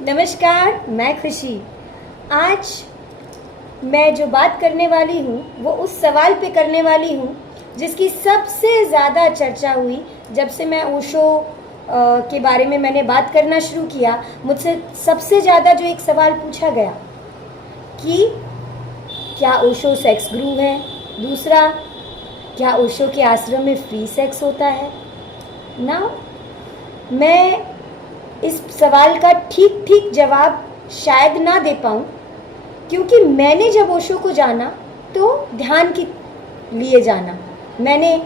नमस्कार, मैं खुशी। आज मैं जो बात करने वाली हूँ वो उस सवाल पे करने वाली हूँ जिसकी सबसे ज़्यादा चर्चा हुई जब से मैं ओशो के बारे में मैंने बात करना शुरू किया। मुझसे सबसे ज़्यादा जो एक सवाल पूछा गया कि क्या ओशो सेक्स गुरु है, दूसरा क्या ओशो के आश्रम में फ्री सेक्स होता है ना। मैं इस सवाल का ठीक ठीक जवाब शायद ना दे पाऊँ, क्योंकि मैंने जब ओशो को जाना तो ध्यान के लिए जाना। मैंने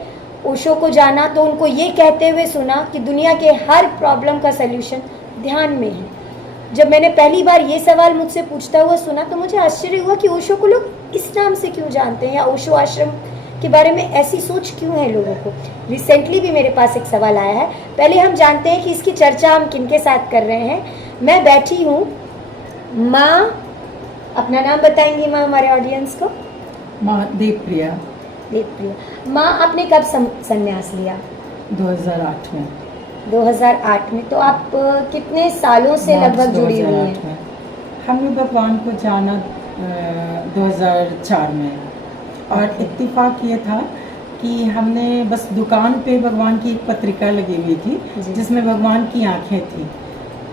ओशो को जाना तो उनको ये कहते हुए सुना कि दुनिया के हर प्रॉब्लम का सल्यूशन ध्यान में है। जब मैंने पहली बार ये सवाल मुझसे पूछता हुआ सुना तो मुझे आश्चर्य हुआ कि ओशो को लोग इस नाम से क्यों जानते हैं, या ओशो आश्रम के बारे में ऐसी सोच क्यों है लोगों को। रिसेंटली भी मेरे पास एक सवाल आया है। पहले हम जानते हैं कि इसकी चर्चा हम किनके साथ कर रहे हैं। मैं बैठी हूँ, माँ अपना नाम बताएंगी माँ हमारे ऑडियंस को? माँ देवप्रिया। देवप्रिया। माँ आपने कब संन्यास लिया? 2008 में। 2008 में। तो आप कितने सालों से लगभग जुड़ी हुई हैं? हमने भगवान को जाना 2004 में, और इत्तेफाक ये था कि हमने बस दुकान पे भगवान की एक पत्रिका लगी हुई थी जिसमें भगवान की आंखें थी,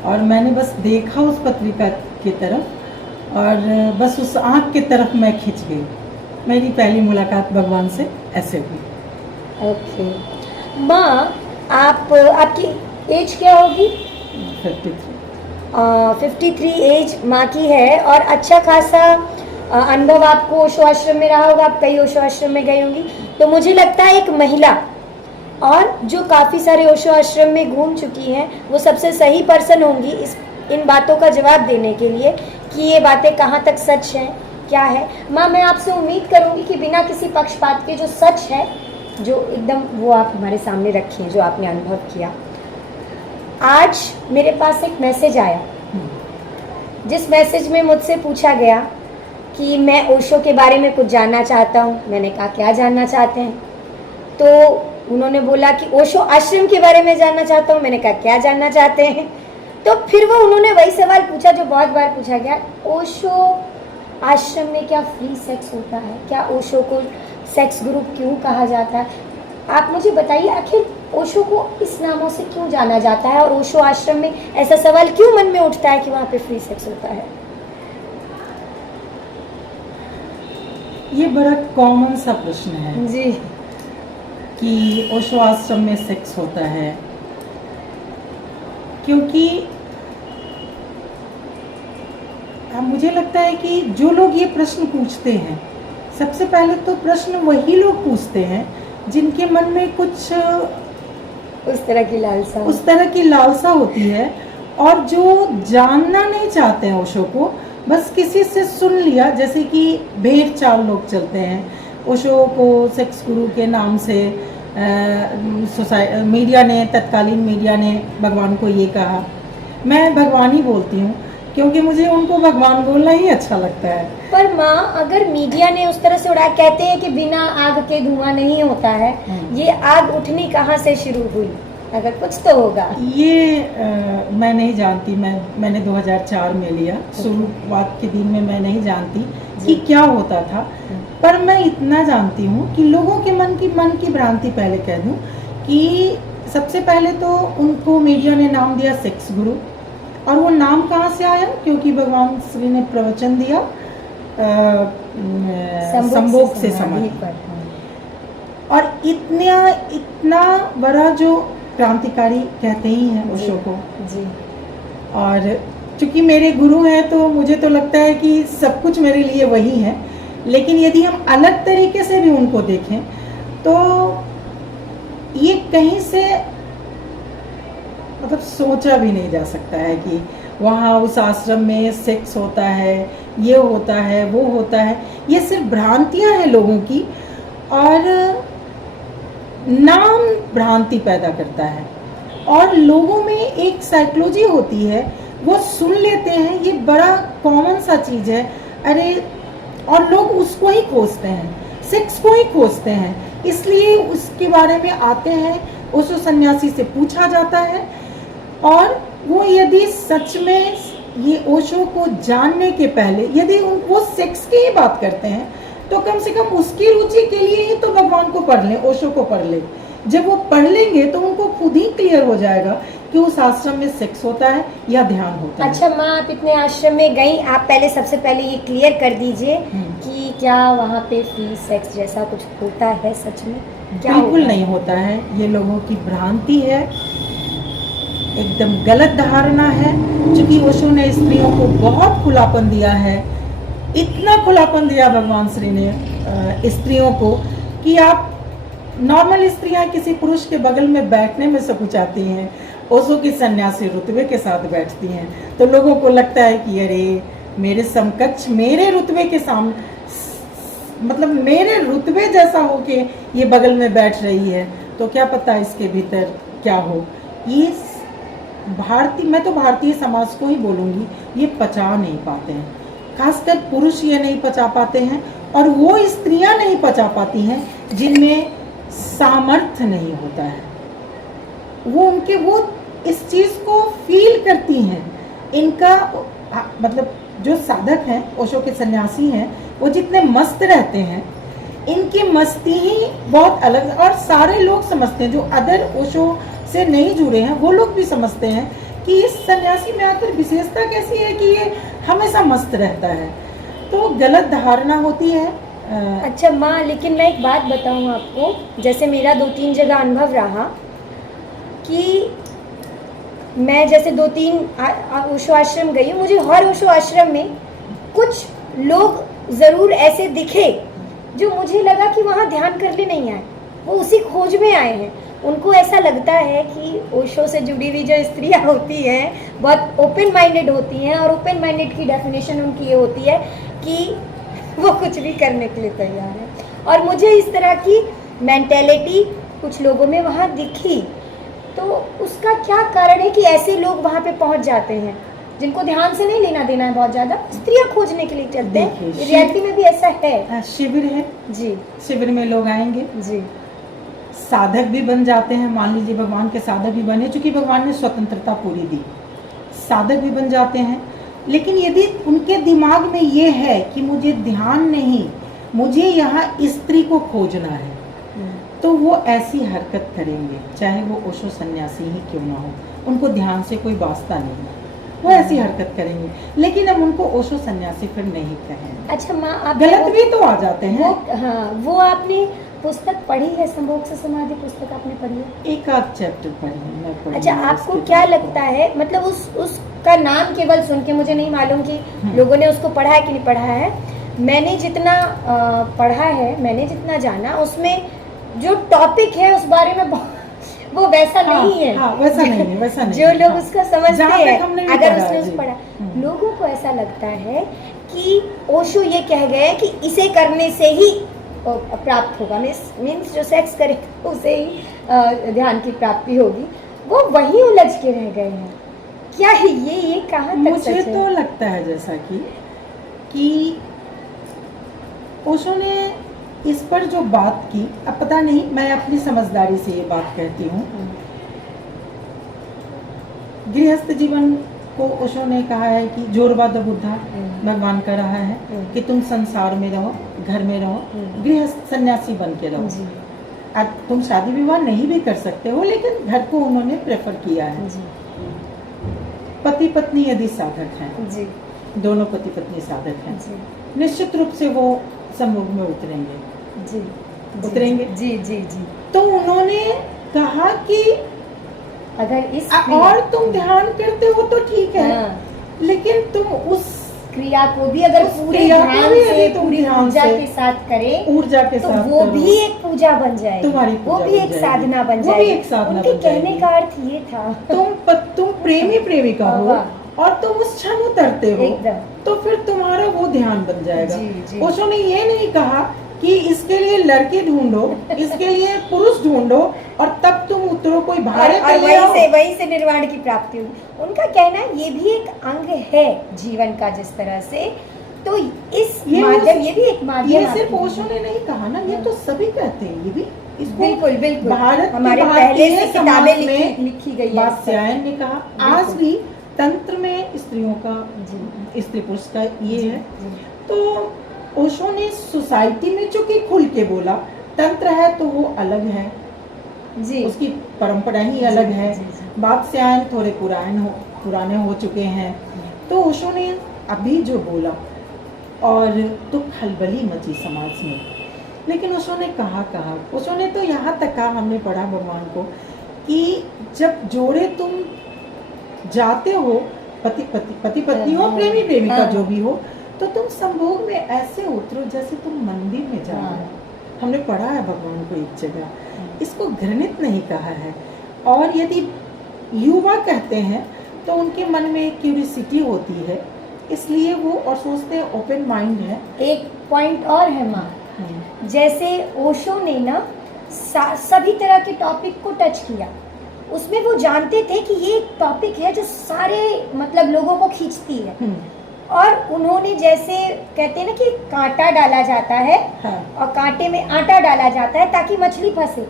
और मैंने बस देखा उस पत्रिका की तरफ और बस उस आंख की तरफ मैं खिंच गई। मेरी पहली मुलाकात भगवान से ऐसे हुई। ओके माँ, आपकी एज क्या होगी? 53 एज माँ की है, और अच्छा खासा अनुभव आपको ओशो आश्रम में रहा होगा। आप कई ओशो आश्रम में गई होंगी। तो मुझे लगता है एक महिला और जो काफ़ी सारे ओशो आश्रम में घूम चुकी हैं वो सबसे सही पर्सन होंगी इन बातों का जवाब देने के लिए कि ये बातें कहाँ तक सच हैं, क्या है। माँ, मैं आपसे उम्मीद करूँगी कि बिना किसी पक्षपात के जो सच है, जो एकदम, वो आप हमारे सामने रखें, जो आपने अनुभव किया। आज मेरे पास एक मैसेज आया जिस मैसेज में मुझसे पूछा गया कि मैं ओशो के बारे में कुछ जानना चाहता हूँ। मैंने कहा क्या जानना चाहते हैं? तो उन्होंने बोला कि ओशो आश्रम के बारे में जानना चाहता हूँ। मैंने कहा क्या जानना चाहते हैं? तो फिर उन्होंने वही सवाल पूछा जो बहुत बार पूछा गया, ओशो आश्रम में क्या फ्री सेक्स होता है? क्या ओशो को सेक्स गुरु क्यों कहा जाता है? आप मुझे बताइए, आखिर ओशो को इस नामों से क्यों जाना जाता है, और ओशो आश्रम में ऐसा सवाल क्यों मन में उठता है कि वहाँ पे फ्री सेक्स होता है? ये बड़ा कॉमन सा प्रश्न है जी, कि ओशो आश्रम में सेक्स होता है, क्योंकि मुझे लगता है कि जो लोग ये प्रश्न पूछते हैं, सबसे पहले तो प्रश्न वही लोग पूछते हैं जिनके मन में कुछ उस तरह की लालसा होती है, और जो जानना नहीं चाहते हैं ओशो को, बस किसी से सुन लिया। जैसे कि भेड़ चाल लोग चलते हैं ओशो को सेक्स गुरु के नाम से। मीडिया ने, तत्कालीन मीडिया ने भगवान को ये कहा। मैं भगवान ही बोलती हूँ क्योंकि मुझे उनको भगवान बोलना ही अच्छा लगता है। पर माँ, अगर मीडिया ने उस तरह से उड़ाया, कहते हैं कि बिना आग के धुआं नहीं होता है, ये आग उठनी कहाँ से शुरू हुई? अगर कुछ तो होगा। ये मैं नहीं जानती। मैंने 2004 में लिया। शुरुआत के दिन में मैं नहीं जानती कि क्या होता था, पर मैं इतना जानती हूँ कि लोगों के मन की भ्रांति पहले कह दूँ कि सबसे पहले तो उनको मीडिया ने नाम दिया सेक्स गुरु। और वो नाम कहाँ से आया? क्योंकि भगवान श्री ने प्रवचन दिया संभोग से समाधि पर, और इतना बड़ा जो क्रांतिकारी कहते ही हैं ओशो को जी। और चूंकि मेरे गुरु हैं तो मुझे तो लगता है कि सब कुछ मेरे लिए वही है। लेकिन यदि हम अलग तरीके से भी उनको देखें तो ये कहीं से मतलब सोचा भी नहीं जा सकता है कि वहाँ उस आश्रम में सेक्स होता है, ये होता है, वो होता है। ये सिर्फ भ्रांतियाँ हैं लोगों की, और नाम भ्रांति पैदा करता है। और लोगों में एक साइकोलॉजी होती है, वो सुन लेते हैं, ये बड़ा कॉमन सा चीज़ है। अरे, और लोग उसको ही खोजते हैं, सेक्स को ही खोजते हैं, इसलिए उसके बारे में आते हैं। ओशो सन्यासी से पूछा जाता है, और वो यदि सच में ये ओशो को जानने के पहले यदि वो सेक्स की ही बात करते हैं तो कम से कम उसकी रुचि के लिए ही तो भगवान को पढ़ लें, ओशो को पढ़ लें। जब वो पढ़ लेंगे तो उनको खुद ही क्लियर हो जाएगा कि उस आश्रम में सेक्स होता है या ध्यान होता है। अच्छा माँ, आप इतने आश्रम में गई, आप पहले सबसे पहले ये क्लियर कर दीजिए कि क्या वहाँ पे फ्री सेक्स जैसा कुछ होता है सच में? क्या बिल्कुल नहीं होता है, ये लोगों की भ्रांति है, एकदम गलत धारणा है। क्योंकि ओशो ने स्त्रियों को बहुत खुलापन दिया है, इतना खुलापन दिया भगवान श्री ने स्त्रियों को कि आप नॉर्मल स्त्रियां किसी पुरुष के बगल में बैठने में सकुचाती हैं, ओशो की सन्यासी रुतबे के साथ बैठती हैं तो लोगों को लगता है कि अरे मेरे समकक्ष, मेरे रुतबे के सामने, मतलब मेरे रुतबे जैसा हो के ये बगल में बैठ रही है, तो क्या पता इसके भीतर क्या हो। ये मैं तो भारतीय समाज को ही बोलूँगी, ये पचा नहीं पाते हैं, खासकर पुरुष ये नहीं पचा पाते हैं और वो स्त्रियां नहीं पचा पाती हैं जिनमें सामर्थ्य नहीं होता है। वो इस चीज को फील करती हैं। इनका मतलब जो साधक हैं, ओशो के सन्यासी हैं, वो जितने मस्त रहते हैं, इनकी मस्ती ही बहुत अलग, और सारे लोग समझते हैं जो अदर ओशो से नहीं जुड़े हैं वो लोग भी समझते हैं कि इस सन्यासी में आकर विशेषता कैसी है कि ये हमेशा मस्त रहता है। तो गलत धारणा होती है। अच्छा माँ, लेकिन मैं एक बात बताऊँ आपको, जैसे मेरा 2-3 जगह अनुभव रहा कि मैं जैसे 2-3 ओशो आश्रम गई, मुझे हर ओशो आश्रम में कुछ लोग ज़रूर ऐसे दिखे जो मुझे लगा कि वहाँ ध्यान करने नहीं आए, वो उसी खोज में आए हैं। उनको ऐसा लगता है कि ओशो से जुड़ी हुई जो स्त्रियाँ होती हैं बहुत ओपन माइंडेड होती हैं, और ओपन माइंडेड की डेफिनेशन उनकी ये होती है कि वो कुछ भी करने के लिए तैयार है। और मुझे इस तरह की मेंटेलिटी कुछ लोगों में वहाँ दिखी। तो उसका क्या कारण है कि ऐसे लोग वहाँ पे पहुँच जाते हैं जिनको ध्यान से नहीं लेना देना है, बहुत ज़्यादा स्त्रियाँ खोजने के लिए चलते हैं। रियलिटी में भी ऐसा है। शिविर है जी, शिविर में लोग आएंगे जी, साधक भी बन जाते हैं। मान लीजिए भगवान के साधक भी बने, चूंकि भगवान ने स्वतंत्रता पूरी दी, साधक भी बन जाते हैं। लेकिन यदि उनके दिमाग में ये है कि मुझे ध्यान नहीं, मुझे यहाँ स्त्री को खोजना है, तो वो ऐसी हरकत करेंगे, चाहे वो ओशो सन्यासी ही क्यों ना हो, उनको ध्यान से कोई वास्ता नहीं है, वो ऐसी हरकत करेंगे। लेकिन हम उनको ओशो सन्यासी फिर नहीं कहेंगे। अच्छा माँ, आप गलत भी तो आ जाते हैं। वो आपने पुस्तक पढ़ी है, संभोग से समाधि पुस्तक आपने पढ़ी है? एक आध चैप्टर पढ़ी है मैं, पढ़ी। अच्छा, आपको क्या लगता है, मतलब उसका नाम केवल सुन के, मुझे नहीं मालूम कि लोगों ने उसको पढ़ा है कि नहीं पढ़ा है। मैंने जितना पढ़ा है, मैंने जितना जाना, उसमें जो टॉपिक है उस बारे में वो वैसा नहीं है। वैसा नहीं है, वैसा नहीं। जो लोग उसको समझते हैं, अगर उसने उसको पढ़ा, लोगों को ऐसा लगता है कि ओशो ये कह गए कि इसे करने से ही प्राप्त होगा, मीन्स जो सेक्स करेगा उसे ही ध्यान की प्राप्ति होगी। वो वही उलझ के रह गए हैं। क्या है ये कहाँ तक सच है? मुझे तो लगता है जैसा कि ओशो ने इस पर जो बात की, अब पता नहीं, मैं अपनी समझदारी से ये बात कहती हूँ। गृहस्थ जीवन को ओशो ने कहा है कि जोरबाद बुद्धा भगवान का रहा है कि तुम संसार में रहो, घर में रहो, गृहस्थ सन्यासी बन के रहो। अब तुम शादी विवाह नहीं भी कर सकते हो, लेकिन घर को उन्होंने प्रेफर किया है। पति पत्नी यदि साधक हैं, दोनों पति पत्नी साधक हैं, निश्चित रूप से वो संभोग में उतरेंगे। जी। तो उन्होंने कहा कि अगर इस और तुम ध्यान करते हो तो ठीक है, लेकिन तुम उस क्रिया को भी अगर पूरे ध्यान से, पूरी ऊर्जा के साथ करें, ऊर्जा के साथ, वो भी एक पूजा बन जाएगी, तुम्हारी वो भी एक साधना बन जाएगी। उनके कहने का अर्थ ये था, तुम प्रेमी प्रेमिका हो और तुम उस क्षण उतरते हो, तो फिर तुम्हारा वो ध्यान बन जाएगा। ओशो ने ये नहीं कहा कि इसके लिए लड़के ढूंढो, इसके लिए पुरुष ढूंढो और तब तुम उतरो, कोई भाड़े पे ले आओ, वहीं से निर्वाण की प्राप्ति होगी। उनका कहना ये भी एक अंग है जीवन का, जिस तरह से, तो इस माध्यम, ये भी एक माध्यम। ये सिर्फ ओशो ने नहीं कहा ना, ये तो सभी कहते हैं। ये भी बिल्कुल भारत हमारे पहले से किताबें लिखी गई है। वात्स्यायन ने कहा, आज भी तंत्र में स्त्रियों का, स्त्री पुरुष का ये है। तो ओशो ने सोसाइटी में जो कि खुल के बोला, तंत्र है तो वो अलग है जी, उसकी परंपरा ही अलग है। वात्स्यायन थोड़े पुराने हो चुके हैं। तो ओशो ने अभी जो बोला और तो खलबली मची समाज में। लेकिन ओशो ने कहा ओशो ने तो यहाँ तक कहा, हमने पढ़ा भगवान को, कि जब जोड़े तुम जाते हो, पति पत्नी हो, प्रेमी प्रेमिका जो भी हो, तो तुम संभोग में ऐसे उतरो जैसे तुम मंदिर में जा रहे हो। हमने पढ़ा है भगवान को एक जगह, इसको घृणित नहीं कहा है। और यदि युवा कहते हैं तो उनके मन में एक क्यूरियोसिटी होती है, इसलिए वो और सोचते हैं, ओपन माइंड है। एक पॉइंट और है माँ, जैसे ओशो ने ना सभी तरह के टॉपिक को टच किया। उसमें वो जानते थे कि ये एक टॉपिक है जो सारे मतलब लोगों को खींचती है। और उन्होंने जैसे कहते हैं ना कि कांटा डाला जाता है, और कांटे में आटा डाला जाता है ताकि मछली फंसे।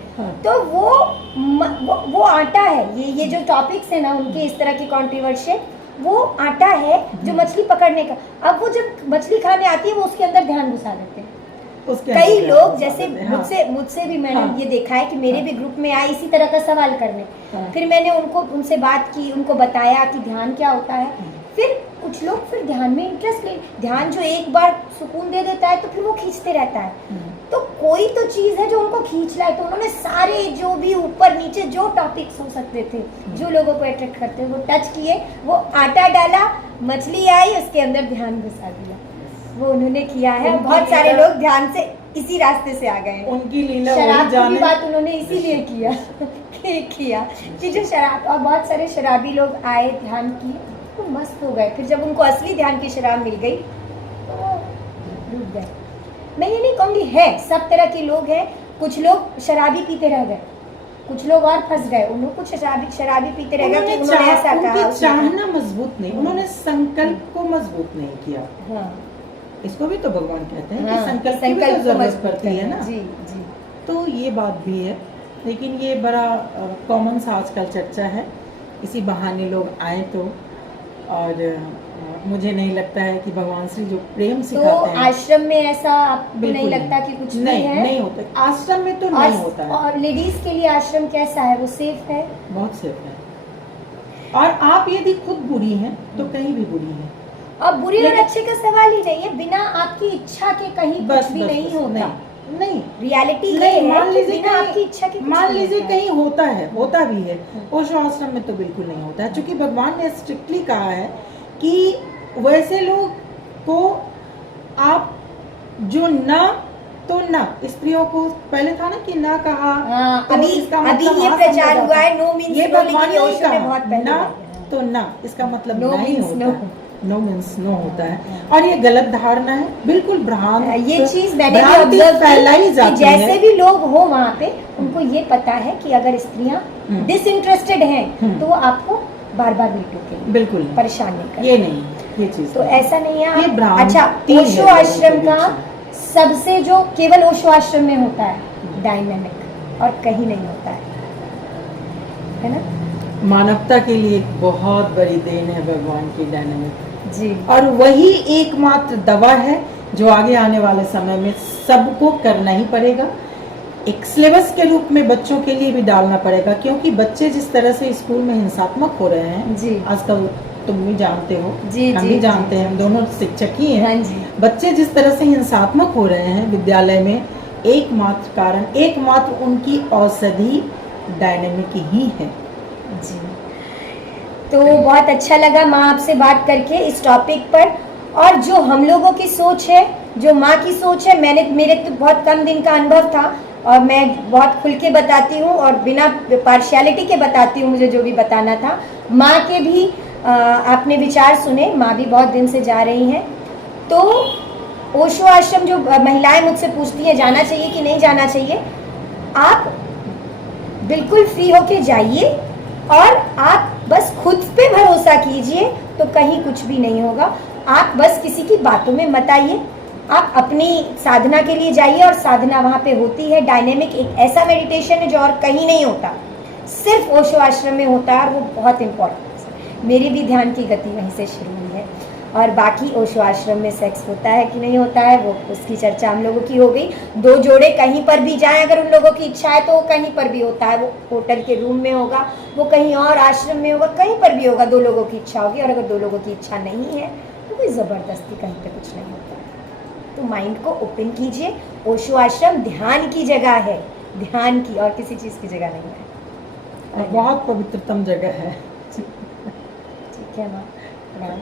तो वो आटा है, ये जो टॉपिक्स है ना उनके इस तरह की कंट्रोवर्शियल, वो आटा है जो मछली पकड़ने का। अब वो जब मछली खाने आती है वो उसके अंदर ध्यान घुसा देते हैं। कई लोग जैसे मुझसे भी मैंने ये देखा है कि मेरे भी ग्रुप में आए इसी तरह का सवाल करने। फिर मैंने उनसे बात की, उनको बताया कि ध्यान क्या होता है। फिर कुछ लोग फिर ध्यान में इंटरेस्ट ले, ध्यान जो एक बार सुकून दे देता है तो फिर वो खींचते रहता है। तो कोई तो चीज है जो उनको खींच लाए। तो उन्होंने सारे जो भी ऊपर नीचे जो टॉपिक्स हो सकते थे जो लोगों को अट्रैक्ट करते वो टच किए। वो आटा डाला, मछली आई, उसके अंदर ध्यान घुसा दिया। वो उन्होंने किया है। बहुत सारे लोग ध्यान से इसी रास्ते से आ गए। उनकी लीला शराब की बात उन्होंने इसीलिए किया कि जो शराब, और बहुत सारे शराबी लोग आए, ध्यान किए, तो मस्त हो गए। फिर जब उनको असली ध्यान की शराब मिल गई तो डूब गए। मैं ये नहीं कहूँगी, है सब तरह के लोग हैं। कुछ लोग शराबी पीते रह गए, कुछ लोग और फंस गए। उन्होंने कुछ शराबी पीते रह गए। उन्होंने ऐसा कहा, चाहना मजबूत नहीं, उन्होंने संकल्प को मजबूत नहीं किया। हाँ, इसको भी तो भगवान कहते हैं कि संकल्प की भी तो जरूरत पड़ती है ना। जी जी। तो ये बात भी है। लेकिन ये बड़ा कॉमन सा आजकल चर्चा है, इसी बहाने लोग आए तो। और मुझे नहीं लगता है कि भगवान श्री जो प्रेम सिखाते हैं, आश्रम में ऐसा आपको नहीं लगता कि कुछ नहीं होता। आश्रम में तो नहीं होता है। और लेडीज के लिए आश्रम कैसा है? वो सेफ है, बहुत सेफ है। और आप यदि खुद बुरी हैं तो कहीं भी बुरी हैं। अब बुरी और अच्छे का सवाल ही नहीं है। बिना आपकी इच्छा के कहीं कुछ भी नहीं होता। नहीं, रियलिटी ये है कि बिना आपकी इच्छा के, मान लीजिए कहीं होता भी है। ओशो आश्रम में तो बिल्कुल नहीं होता है, क्योंकि भगवान ने स्ट्रिक्टली कहा है कि वैसे लोग को आप जो ना तो ना, स्त्रियों को पहले था ना कि ना कहा। तो अभी ये प्रचार हुआ है नो मींस ये नो, भगवान लेकिन ने ओशो ने बहुत पहले ना तो ना, इसका मतलब No नहीं means होता no। है। नो मीन्स नो होता है। और ये गलत धारणा है, बिल्कुल भ्रांत। ये चीज मैंने भी ऑब्जर्व फैलाई जाती है। जैसे भी लोग हो वहाँ पे, उनको ये पता है कि अगर स्त्रियाँ डिसइंटरेस्टेड हैं तो वो आपको बार बार नहीं टोकेंगी, बिल्कुल परेशान नहीं करेंगे। ये नहीं, ये चीज तो ऐसा नहीं है। ये भ्रांति अच्छा, ओशो आश्रम का सबसे जो केवल ओशो आश्रम में होता है डायनेमिक, और कहीं नहीं होता है ना। मानवता के लिए एक बहुत बड़ी देन है भगवान की डायनेमिक जी। और वही एकमात्र दवा है जो आगे आने वाले समय में सबको करना ही पड़ेगा। एक सिलेबस के रूप में बच्चों के लिए भी डालना पड़ेगा, क्योंकि बच्चे जिस तरह से स्कूल में हिंसात्मक हो रहे हैं जी, आजकल, तुम भी जानते हो, जी, हम भी जानते हैं, हम दोनों शिक्षक ही हैं। हाँ जी। बच्चे जिस तरह से हिंसात्मक हो रहे हैं विद्यालय में, एकमात्र कारण, एकमात्र उनकी औषधि डायनेमिक ही है। जी। तो बहुत अच्छा लगा माँ आपसे बात करके इस टॉपिक पर। और जो हम लोगों की सोच है, जो माँ की सोच है, मेरे तो बहुत कम दिन का अनुभव था और मैं बहुत खुल के बताती हूँ और बिना पार्शियलिटी के बताती हूँ, मुझे जो भी बताना था। माँ के भी आपने विचार सुने, माँ भी बहुत दिन से जा रही हैं। तो ओशो आश्रम जो महिलाएं मुझसे पूछती हैं जाना चाहिए कि नहीं जाना चाहिए, आप बिल्कुल फ्री होके जाइए और आप बस खुद पे भरोसा कीजिए, तो कहीं कुछ भी नहीं होगा। आप बस किसी की बातों में मत आइए, आप अपनी साधना के लिए जाइए और साधना वहाँ पे होती है। डायनेमिक एक ऐसा मेडिटेशन है जो और कहीं नहीं होता, सिर्फ ओशो आश्रम में होता है और वो बहुत इम्पोर्टेंट है। मेरी भी ध्यान की गति वहीं से शुरू हुई है। और बाकी ओशो आश्रम में सेक्स होता है कि नहीं होता है, वो उसकी चर्चा हम लोगों की हो गई। दो जोड़े कहीं पर भी जाएं, अगर उन लोगों की इच्छा है तो वो कहीं पर भी होता है। वो होटल के रूम में होगा, वो कहीं और आश्रम में होगा, कहीं पर भी होगा, दो लोगों की इच्छा होगी। और अगर दो लोगों की इच्छा नहीं है तो कोई ज़बरदस्ती कहीं पर कुछ नहीं होता है। तो माइंड को ओपन कीजिए। ओशो आश्रम ध्यान की जगह है, ध्यान की, और किसी चीज़ की जगह नहीं है। और बहुत पवित्रतम जगह है। ठीक है माँ, प्रणाम।